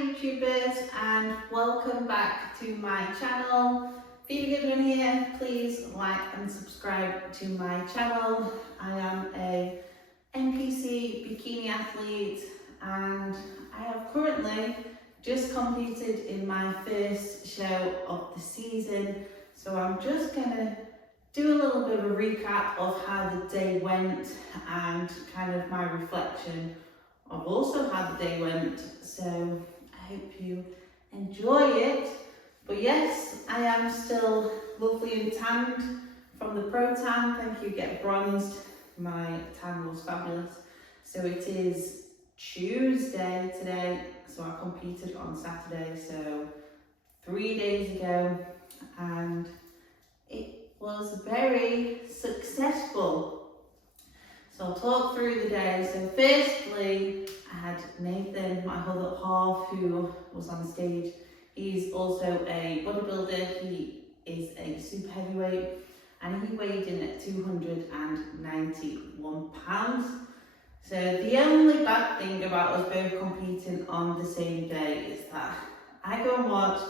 YouTubers, and welcome back to my channel. If you're new here, please like and subscribe to my channel. I am a NPC bikini athlete and I have currently just competed in my first show of the season, so I'm just going to do a little bit of a recap of how the day went and kind of my reflection of also how the day went. So I hope you enjoy it. But yes, I am still lovely and tanned from the pro tan. Thank you, Get Bronzed. My tan was fabulous. So it is Tuesday today, so I competed on Saturday, so 3 days ago, and it was very successful. So I'll talk through the day. So firstly, I had Nathan, my other half, who was on stage. He's also a bodybuilder. He is a super heavyweight and he weighed in at 291 pounds. So the only bad thing about us both competing on the same day is that I go and watch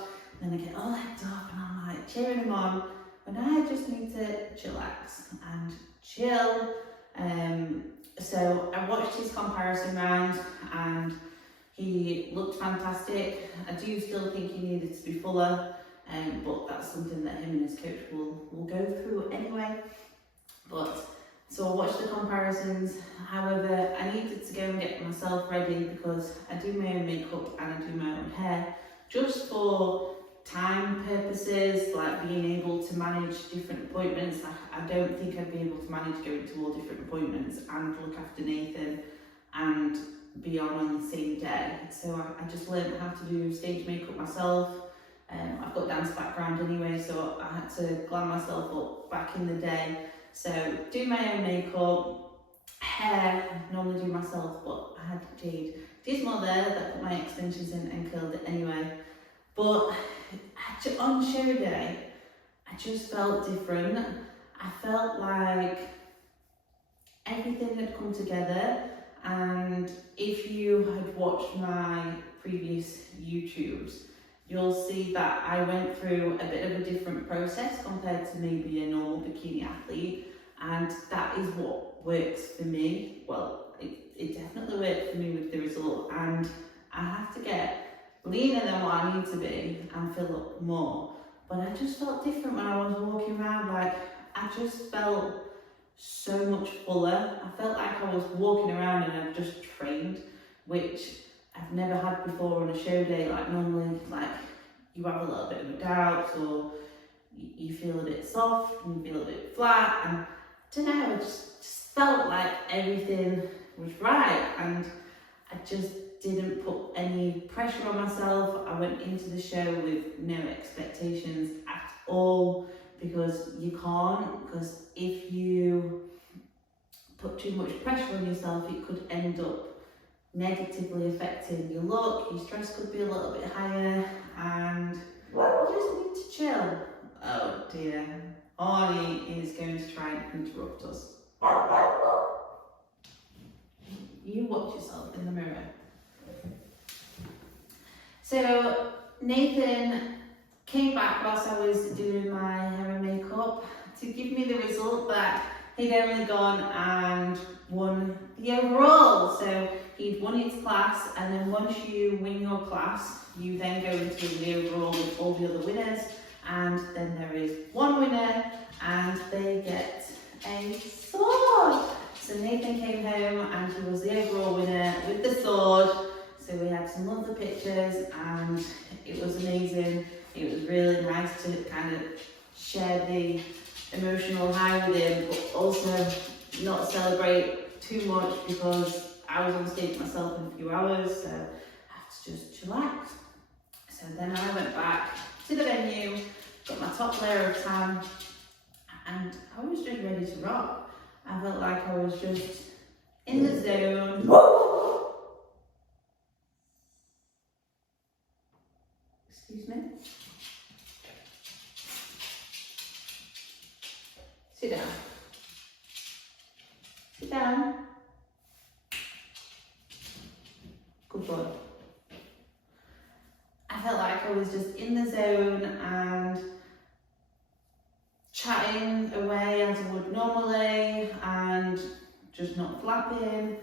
and then I get all hyped up and I'm like cheering him on, when I just need to chillax and chill. So I watched his comparison round and he looked fantastic. I do still think he needed to be fuller, but that's something that him and his coach will go through anyway. So I watched the comparisons. However, I needed to go and get myself ready because I do my own makeup and I do my own hair, just for time purposes, like being able to manage different appointments. I don't think I'd be able to manage going to all different appointments and look after Nathan and be on the same day. So I just learned how to do stage makeup myself. I've got dance background anyway, so I had to glam myself up back in the day. So do my own makeup, hair, I normally do myself, but I had Jade Dismal there that put my extensions in and curled it anyway. But on show day, I just felt different. I felt like everything had come together, and if you had watched my previous YouTubes, you'll see that I went through a bit of a different process compared to maybe a normal bikini athlete, and that is what works for me. Well, it definitely worked for me with the result, and I have to get leaner than what I need to be and fill up more. But I just felt different when I was walking around. Like, I just felt so much fuller. I felt like I was walking around and I've just trained, which I've never had before on a show day. Like, normally, like, you have a little bit of a doubt, or you feel a bit soft and you feel a bit flat, and I don't know, I just felt like everything was right, and I just didn't put any pressure on myself. I went into the show with no expectations at all, because you can't, because if you put too much pressure on yourself, it could end up negatively affecting your look. Your stress could be a little bit higher, and you just need to chill. Oh dear, Arnie is going to try and interrupt us. You watch yourself in the mirror. So Nathan came back whilst I was doing my hair and makeup to give me the result that he'd only gone and won the overall. So he'd won his class, and then once you win your class, you then go into the overall with all the other winners, and then there is one winner and they get a sword. So Nathan came home and he was the overall winner with the sword. So we had some lovely pictures and it was amazing. It was really nice to kind of share the emotional high with him, but also not celebrate too much because I was on stage myself in a few hours, so I have to just chillax. So then I went back to the venue, got my top layer of tan, and I was just ready to rock. I felt like I was just in the zone. Excuse me. Sit down. Sit down. Good boy. I was just in the zone and chatting away as I would normally and just not flapping,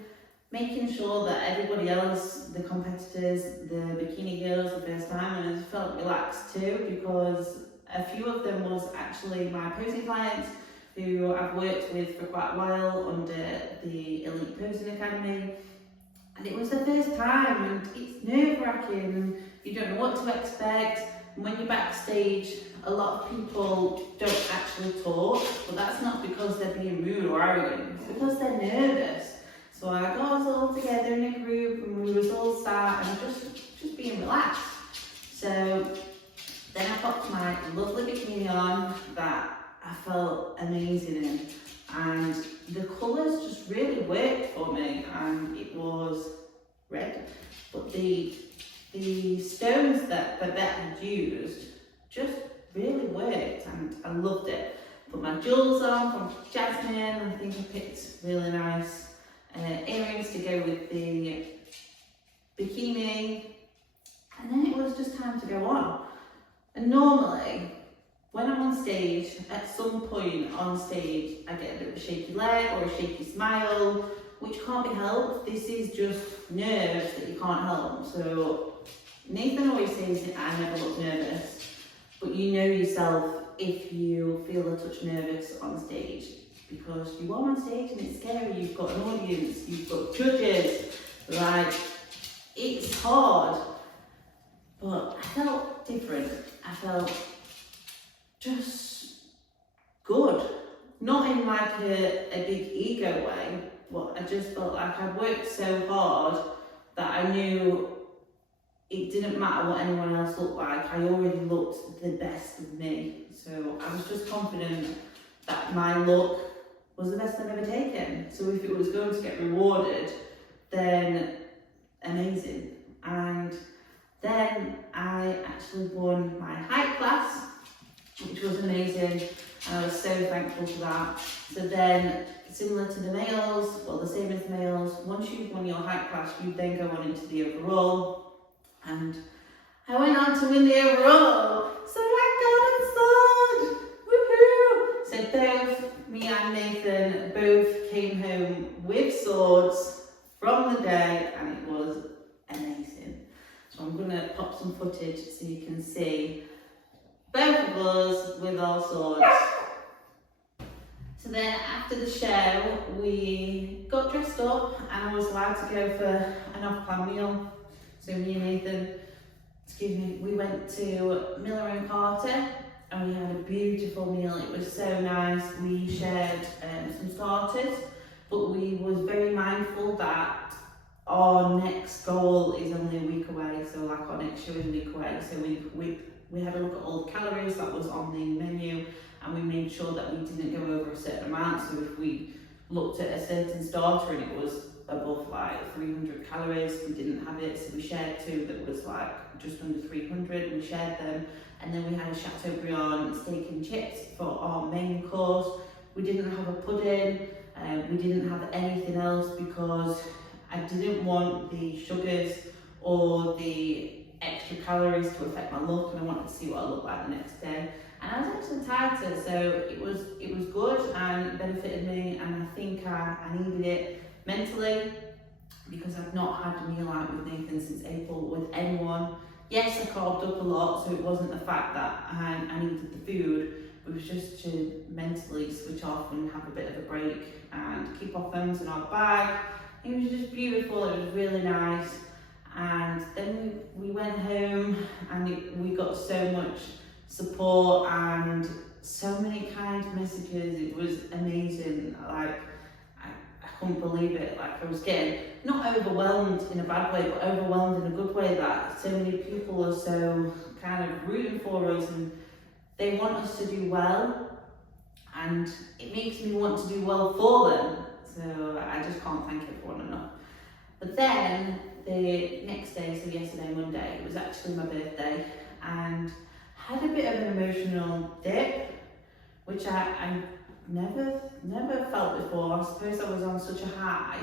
making sure that everybody else, the competitors, the bikini girls, the first timers, felt relaxed too, because a few of them was actually my posing clients who I've worked with for quite a while under the Elite Posing Academy. And it was the first time, and it's nerve-wracking, and you don't know what to expect. And when you're backstage, a lot of people don't actually talk, but that's not because they're being rude or arrogant, it's because they're nervous. So I got us all together in a group, and we was all sat and just being relaxed. So then I popped my lovely bikini on that I felt amazing in, and the colours just really worked for me, and it was red, but the stones that Babette had used just really worked, and I loved it. Put my jewels on from Jasmine. I think I picked really nice earrings to go with the bikini, and then it was just time to go on. And normally, when I'm on stage, at some point on stage, I get a bit of a shaky leg or a shaky smile, which can't be helped. This is just nerves that you can't help. So Nathan always says that I never look nervous, but you know yourself if you feel a touch nervous on stage, because you are on stage and it's scary. You've got an audience, you've got judges, like, it's hard. But I felt different. I felt just good. Not in like a big ego way, but I just felt like I'd worked so hard that I knew it didn't matter what anyone else looked like. I already looked the best of me. So I was just confident that my look was the best I've ever taken. So if it was going to get rewarded, then amazing. And then I actually won my height class, which was amazing, and I was so thankful for that. So then, similar to the males, well, the same as the males, once you've won your height class, you then go on into the overall, and I went on to win the overall, so I got a sword, woohoo! So both me and Nathan both came home with swords from the day, and it was amazing. So I'm going to pop some footage so you can see both of us with our swords. So then after the show, we got dressed up and I was allowed to go for an off-plan meal. So me and Nathan, we went to Miller & Carter and we had a beautiful meal. It was so nice. We shared some starters, but we was very mindful that our next goal is only a week away, so like our next show is a week away. So we had a look at all the calories that was on the menu, and we made sure that we didn't go over a certain amount. So if we looked at a certain starter and it was above like 300 calories, we didn't have it. So we shared two that was like just under 300, we shared them. And then we had a Chateaubriand steak and chips for our main course. We didn't have a pudding, we didn't have anything else because I didn't want the sugars or the extra calories to affect my look, and I wanted to see what I looked like the next day. And I was actually tighter, so it was good and it benefited me, and I think I needed it mentally because I've not had a meal out with Nathan since April with anyone. Yes, I carved up a lot, so it wasn't the fact that I needed the food, it was just to mentally switch off and have a bit of a break and keep our phones in our bag. It was just beautiful, it was really nice. And then we went home and we got so much support and so many kind messages. It was amazing. Like, I couldn't believe it. Like, I was getting, not overwhelmed in a bad way, but overwhelmed in a good way, that so many people are so kind of rooting for us and they want us to do well. And it makes me want to do well for them. So I just can't thank everyone enough. But then the next day, so yesterday, Monday, it was actually my birthday, and I had a bit of an emotional dip, which I never felt before. I suppose I was on such a high,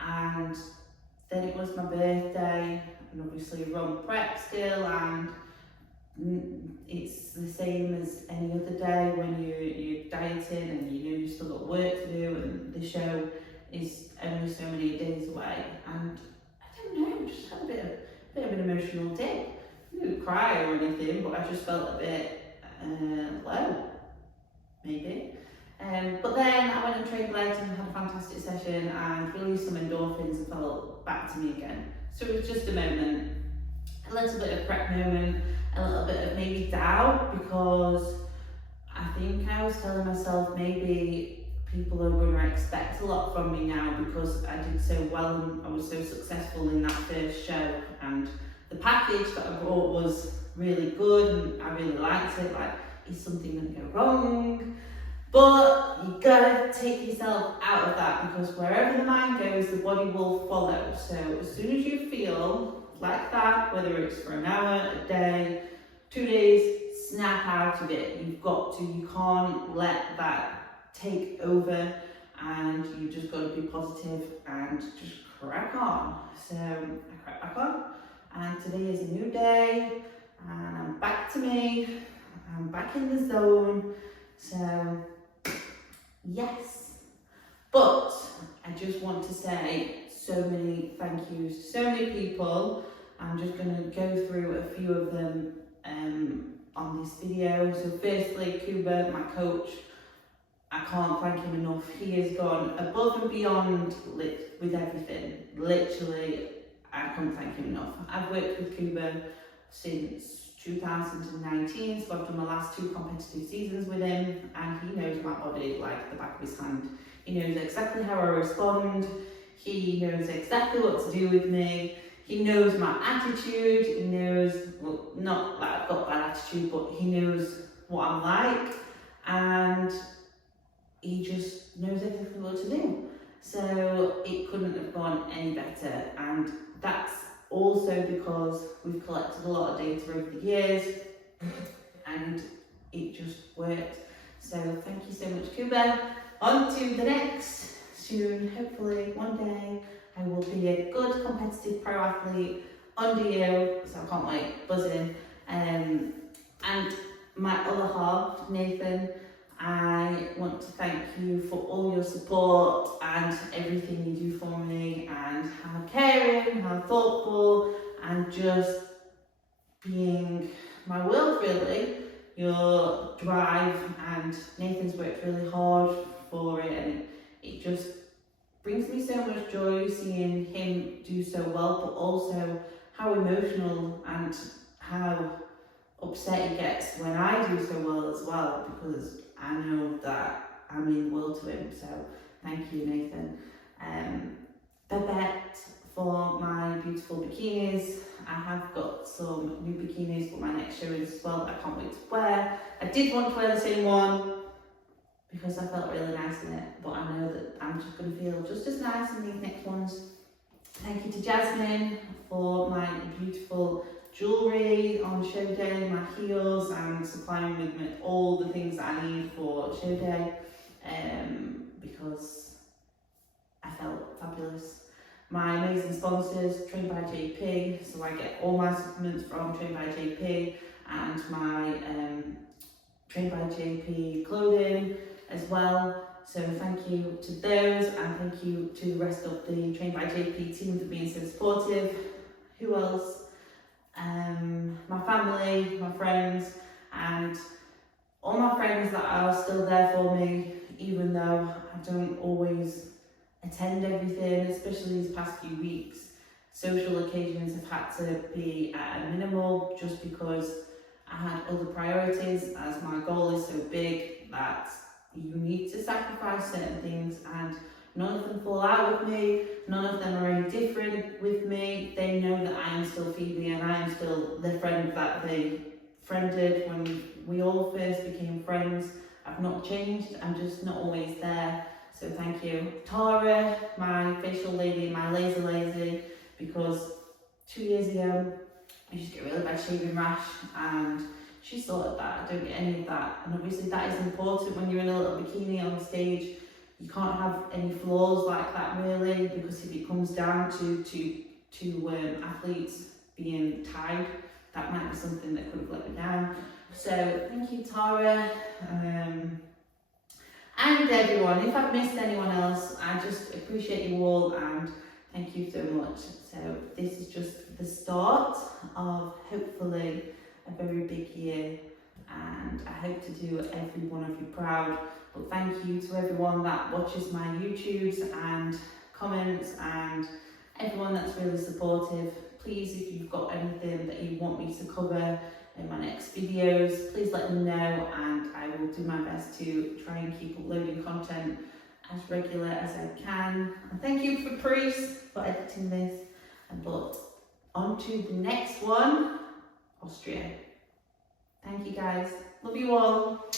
and then it was my birthday, and obviously run prep still, and it's the same as any other day when you're dieting and you know you've still got work to do, and the show is only so many days away. And I don't know, just had a bit of an emotional day. I didn't cry or anything, but I just felt a bit low, maybe. But then I went and trained legs and had a fantastic session and released some endorphins and felt back to me again. So it was just a moment, a little bit of prep moment, a little bit of maybe doubt, because I think I was telling myself maybe people are going to expect a lot from me now because I did so well and I was so successful in that first show, and the package that I brought was really good and I really liked it. Like, is something going to go wrong? But you gotta take yourself out of that, because wherever the mind goes, the body will follow. So as soon as you feel like that, whether it's for an hour, a day, 2 days, snap out of it. You've got to, you can't let that take over, and you just got to be positive and just crack on. So I crack back on, and today is a new day, and I'm back to me. I'm back in the zone. So yes, but I just want to say so many thank yous to so many people. I'm just going to go through a few of them on this video. So firstly, Cuba, my coach, I can't thank him enough. He has gone above and beyond with everything. Literally, I can't thank him enough. I've worked with Cuba since 2019, so I've done my last 2 competitive seasons with him, and he knows my body like the back of his hand. He knows exactly how I respond. He knows exactly what to do with me. He knows my attitude. He knows, well, not that I've got bad attitude, but he knows what I'm like, and he just knows exactly what to do. So it couldn't have gone any better, and that's also because we've collected a lot of data over the years and it just worked. So thank you so much, Cuba. On to the next. Soon, hopefully one day, I will be a good competitive pro athlete under you, so I can't wait, buzzing. And my other half, Nathan, I want to thank you for all your support and everything you do for me, and how caring, how thoughtful, and just being my world, really. Your drive, and Nathan's worked really hard for it, and it just brings me so much joy seeing him do so well, but also how emotional and how upset he gets when I do so well as well, because I know that I mean the world to him. So thank you, Nathan. Babette for my beautiful bikinis. I have got some new bikinis for my next show as well that I can't wait to wear. I did want to wear the same one because I felt really nice in it, but I know that I'm just going to feel just as nice in these next ones. Thank you to Jasmine for my beautiful jewellery on show day, my heels, and supplying me with all the things that I need for show day, because I felt fabulous. My amazing sponsors, Trained by JP, so I get all my supplements from Trained by JP, and my Trained by JP clothing as well. So thank you to those, and thank you to the rest of the Trained by JP team for being so supportive. Who else? My family, my friends, and all my friends that are still there for me, even though I don't always attend everything, especially these past few weeks. Social occasions have had to be at a minimal just because I had other priorities, as my goal is so big that you need to sacrifice certain things, and none of them fall out with me, none of them are any different with me. They know that I am still Phoebe and I am still the friend that they friended when we all first became friends. I've not changed, I'm just not always there. So thank you. Tara, my facial lady, my laser lazy, because 2 years ago I used to get really bad shaving rash, and she sorted that. I don't get any of that, and obviously that is important when you're in a little bikini on stage. You can't have any flaws like that really, because if it comes down to athletes being tied that might be something that could have let me down. So thank you, Tara. And everyone, if I've missed anyone else, I just appreciate you all and thank you so much. So this is just the start of hopefully a very big year, and I hope to do every one of you proud. But thank you to everyone that watches my YouTubes and comments and everyone that's really supportive. Please, if you've got anything that you want me to cover in my next videos, please let me know and I will do my best to try and keep uploading content as regular as I can. And thank you for Priest for editing this. But on to the next one, Austria. Thank you guys. Love you all.